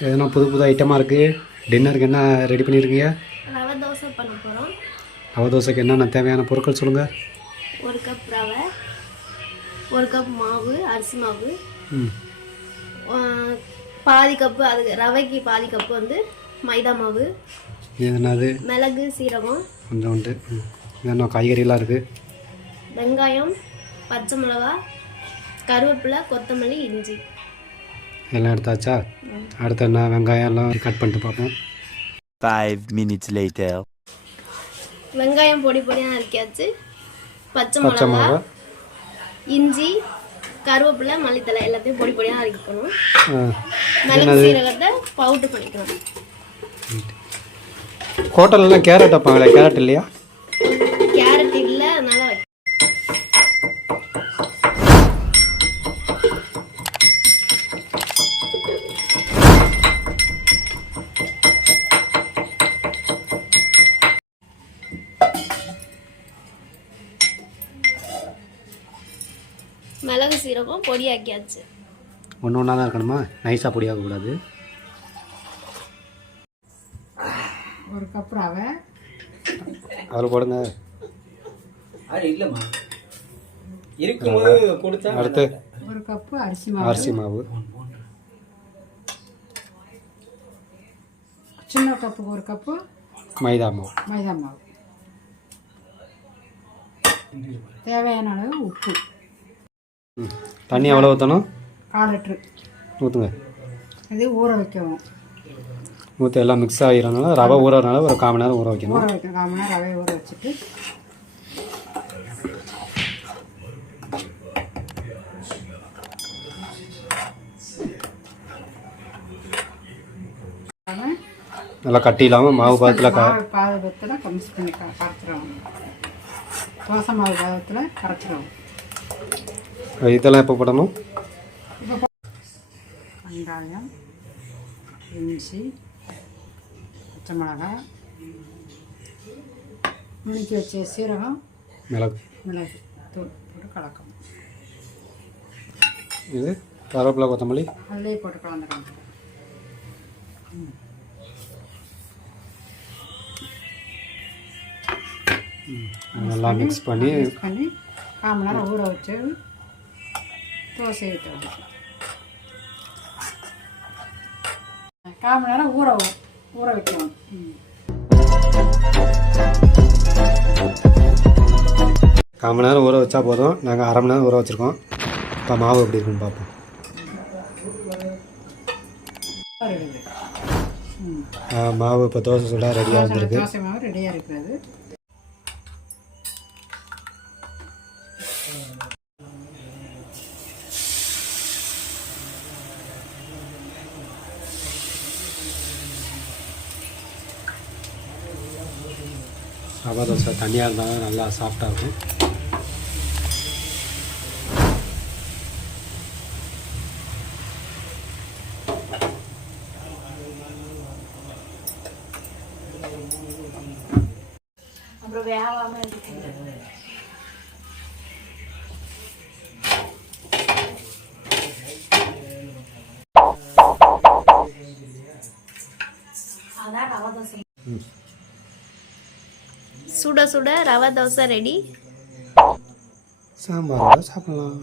எதனா புது புது ஐட்டமாக இருக்குது டின்னருக்கு என்ன ரெடி பண்ணியிருக்கீங்க ரவை தோசை பண்ண போகிறோம் ரவை தோசைக்கு என்னென்ன தேவையான பொருட்கள் சொல்லுங்கள் ஒரு கப் ரவை ஒரு கப் மாவு அரிசி மாவு. பாதி கப்பு அதுக்கு ரவைக்கு பாதி கப்பு வந்து மைதா மாவு. என்னது? மிளகு சீரகம். கொஞ்சம் உண்டு. ம். என்ன காய்கறிலாம் இருக்குது வெங்காயம் பச்சை மிளகா கருவேப்பிலை கொத்தமல்லி இஞ்சி. எல்லாம் எடுத்தாச்சா? அடுத்து என்ன வெங்காயம் எல்லாம் கட் பண்ணிட்டு பார்ப்போம். Five minutes later. வெங்காயம் பொடி பொடியாக நறுக்கியாச்சு பச்சை பச்சை மிளகா இஞ்சி கருவேப்பிலை மல்லித்தலை எல்லாத்தையும் பொடி பொடியாக நறுக்கணும் ஆ, மிளகு சீரகத்தை பவுட்டு பண்ணிக்கணும். ஹோட்டல்லாம் கேரட் வைப்பாங்களே? கேரட் இல்லையா? மிளகு சீரகம் பொடியாக்கியாச்சு ஒன்று ஒன்றா தான் இருக்கணுமா? நைஸாக பொடியாகக்கூடாது ஒரு கப் ரவை. அதில் போடுங்க. அது இல்லைம்மா. இருக்கும்போது கொடுத்தா அடுத்து ஒரு கப்பு அரிசி மாவு. அரிசி மாவு. சின்ன கப்புக்கு ஒரு கப்பு மைதா மாவு. மைதா மாவு. தேவையான அளவு உப்பு. தண்ணி எவ்வளோ ஊற்றணும் கால் லிட்ரு. ஊற்றுங்க இது ஊற வைக்கவும் ஊற்றி எல்லாம் மிக்ஸ் ஆகிறதுனால ரவை ஊறதுனால ஒரு கால் மணி நேரம் ஊற வைக்கணும். ஊற வைக்கணும். கால் மணி நேரம் ரவையை ஊற வச்சுட்டு. நல்லா கட்டி இல்லாமல் மாவு பாதத்தில் கா பாதத்தில் கமிஸ் பண்ணி க கரைச்சிடணும் தோசை மாவு பாதத்தில் கரைச்சிடணும் இதெல்லாம் எப்போ போடணும்? வெங்காயம் இஞ்சி பச்சை மிளகாய் நுணுக்கி வச்ச சீரகம் மிளகு. மிளகு தூள் போட்டு கலக்கணும். இது கருவேப்பிலை கொத்தமல்லி. அதுலேயே போட்டு கலந்துக்கணும். நல்லா மிக்ஸ் பண்ணி பண்ணி கால் மணி நேரம் ஊற வச்சு தோசை ஊற்ற. கால் மணி நேரம் ஊற ஊற வைக்கணும். கால் மணி நேரம் ஊற வச்சா போதும். நாங்கள் அரை மணி நேரம் ஊற வச்சுருக்கோம். இப்போ மாவு எப்படி இருக்குன்னு பார்ப்போம். மாவு இப்போ தோசை சுட ரெடியாக வந்திருக்கு. தோசை மாவு ரெடியாக இருக்கிறது. ரவா தோசை தனியாக இருந்தாலும் நல்லா சாஃப்டாக இருக்கும். அப்புறம் வேகாமல் அதான் சுட சுட ரவை தோசை ரெடி. சாம்பாரோட சாப்பிடலாம்.